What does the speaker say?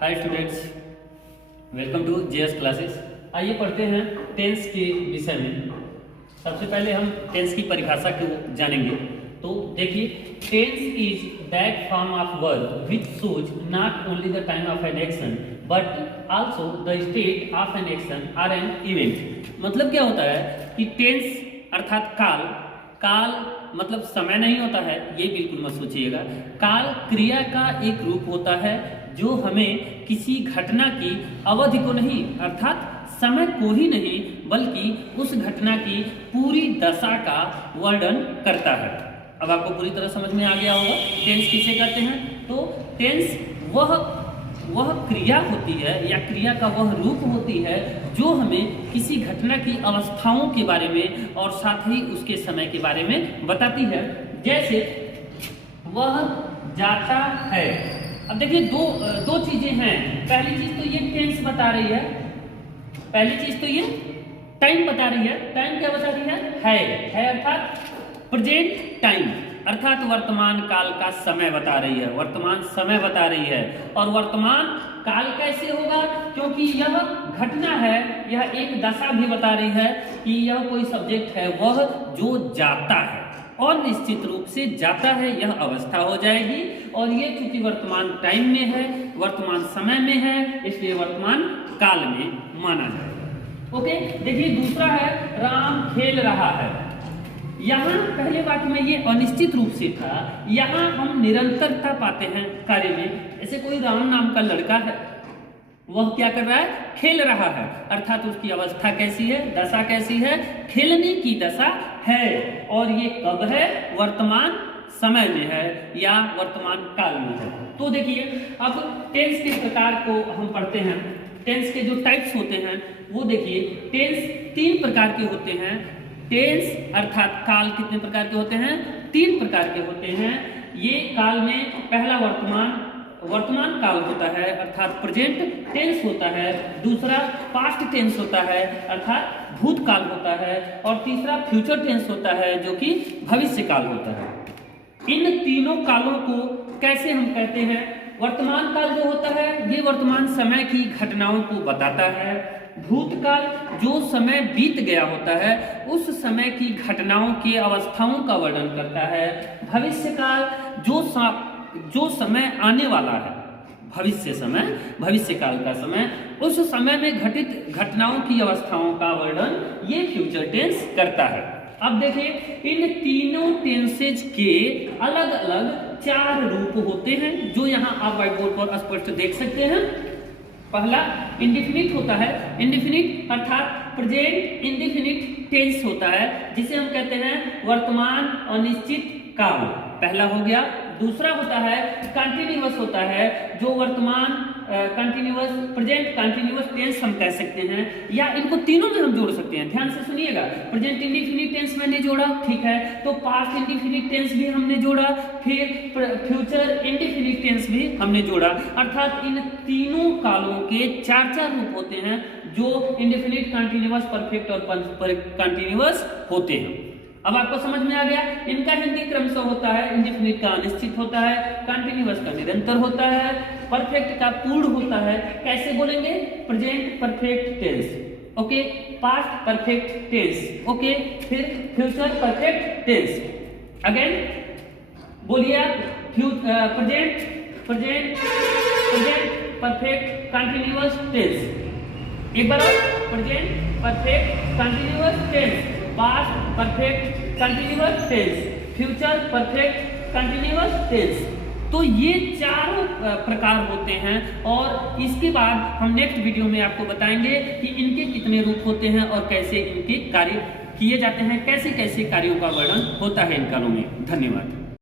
Hi students, welcome to JS classes. आइए पढ़ते हैं टेंस के विषय में। सबसे पहले हम टेंस की परिभाषा को जानेंगे। तो देखिए, tense is that form of verb which shows not only the time of an action but also the state of an action और एन इवेंट। मतलब क्या होता है कि टेंस अर्थात काल, काल मतलब समय नहीं होता है, ये बिल्कुल मत सोचिएगा। काल क्रिया का एक रूप होता है जो हमें किसी घटना की अवधि को नहीं अर्थात समय को ही नहीं बल्कि उस घटना की पूरी दशा का वर्णन करता है। अब आपको पूरी तरह समझ में आ गया होगा टेंस किसे कहते हैं। तो टेंस वह क्रिया होती है या क्रिया का वह रूप होती है जो हमें किसी घटना की अवस्थाओं के बारे में और साथ ही उसके समय के बारे में बताती है। जैसे वह जाता है। अब देखिए दो चीजें हैं। पहली चीज तो ये टेंस बता रही है, पहली चीज तो ये टाइम बता रही है। टाइम क्या बता रही है अर्थात प्रेजेंट टाइम अर्थात वर्तमान काल का समय बता रही है, वर्तमान समय बता रही है। और वर्तमान काल कैसे होगा, क्योंकि यह घटना है, यह एक दशा भी बता रही है कि यह कोई सब्जेक्ट है वह जो जाता है और निश्चित रूप से जाता है, यह अवस्था हो जाएगी। और ये चूंकि वर्तमान टाइम में है, वर्तमान समय में है, इसलिए वर्तमान काल में माना जाएगा। ओके, देखिए दूसरा है राम खेल रहा है। यहाँ पहले वाक्य में ये अनिश्चित रूप से था, यहाँ हम निरंतरता पाते हैं कार्य में। ऐसे कोई राम नाम का लड़का है, वह क्या कर रहा है, खेल रहा है, अर्थात उसकी अवस्था कैसी है, दशा कैसी है, खेलने की दशा है। और ये कब है, वर्तमान समय में है या वर्तमान काल में है। तो देखिए अब टेंस के प्रकार को हम पढ़ते हैं। टेंस के जो टाइप्स होते हैं वो देखिए, टेंस 3 प्रकार के होते हैं। टेंस अर्थात काल कितने प्रकार के होते हैं, 3 प्रकार के होते हैं। ये काल में पहला वर्तमान काल होता है अर्थात प्रेजेंट टेंस होता है, दूसरा पास्ट टेंस होता है अर्थात भूतकाल होता है, और तीसरा फ्यूचर टेंस होता है जो कि भविष्य काल होता है। इन तीनों कालों को कैसे हम कहते हैं, वर्तमान काल जो होता है ये वर्तमान समय की घटनाओं को बताता है। भूतकाल जो समय बीत गया होता है उस समय की घटनाओं के अवस्थाओं का वर्णन करता है। भविष्य काल जो समय आने वाला है, भविष्य काल का समय, उस समय में घटित घटनाओं की अवस्थाओं का वर्णन ये फ्यूचर टेंस करता है। अब देखिए इन तीनों टेंसेज के अलग अलग 4 रूप होते हैं जो यहाँ आप व्हाइट बोर्ड पर स्पष्ट देख सकते हैं। पहला इंडेफिनिट होता है। इंडेफिनिट अर्थात प्रेजेंट इंडेफिनिट टेंस होता है, जिसे हम कहते हैं वर्तमान अनिश्चित काल, पहला हो गया। दूसरा होता है कंटिन्यूअस होता है, जो वर्तमान कंटिन्यूअस प्रेजेंट कंटिन्यूअस टेंस हम कह सकते हैं, या इनको तीनों में हम जोड़ सकते हैं। ध्यान से सुनिएगा, प्रेजेंट इंडेफिनिट टेंस मैंने जोड़ा, ठीक है, तो पास्ट इंडेफिनिट टेंस भी हमने जोड़ा, फिर फ्यूचर इंडेफिनिट टेंस भी हमने जोड़ा। अर्थात इन तीनों कालों के 4 रूप होते हैं जो इंडेफिनिट, कंटिन्यूअस, परफेक्ट और कंटिन्यूअस होते हैं। अब आपको समझ में आ गया। इनका हिंदी क्रमशः होता है, इंडेफिनिट का अनिश्चित होता है, कंटिन्यूअस का निरंतर होता है, परफेक्ट का पूर्ण होता है। कैसे बोलेंगे, present perfect tense, okay, past perfect tense, okay, फिर फ्यूचर परफेक्ट टेंस। अगेन बोलिए आप, प्रेजेंट परफेक्ट कंटिन्यूअस टेंस। एक बार और, present perfect continuous tense, past perfect continuous tense, future perfect continuous tense. तो ये 4 प्रकार होते हैं और इसके बाद हम नेक्स्ट वीडियो में आपको बताएंगे कि इनके कितने रूप होते हैं और कैसे इनके कार्य किए जाते हैं, कैसे कैसे कार्यों का वर्णन होता है इन कालों में। धन्यवाद।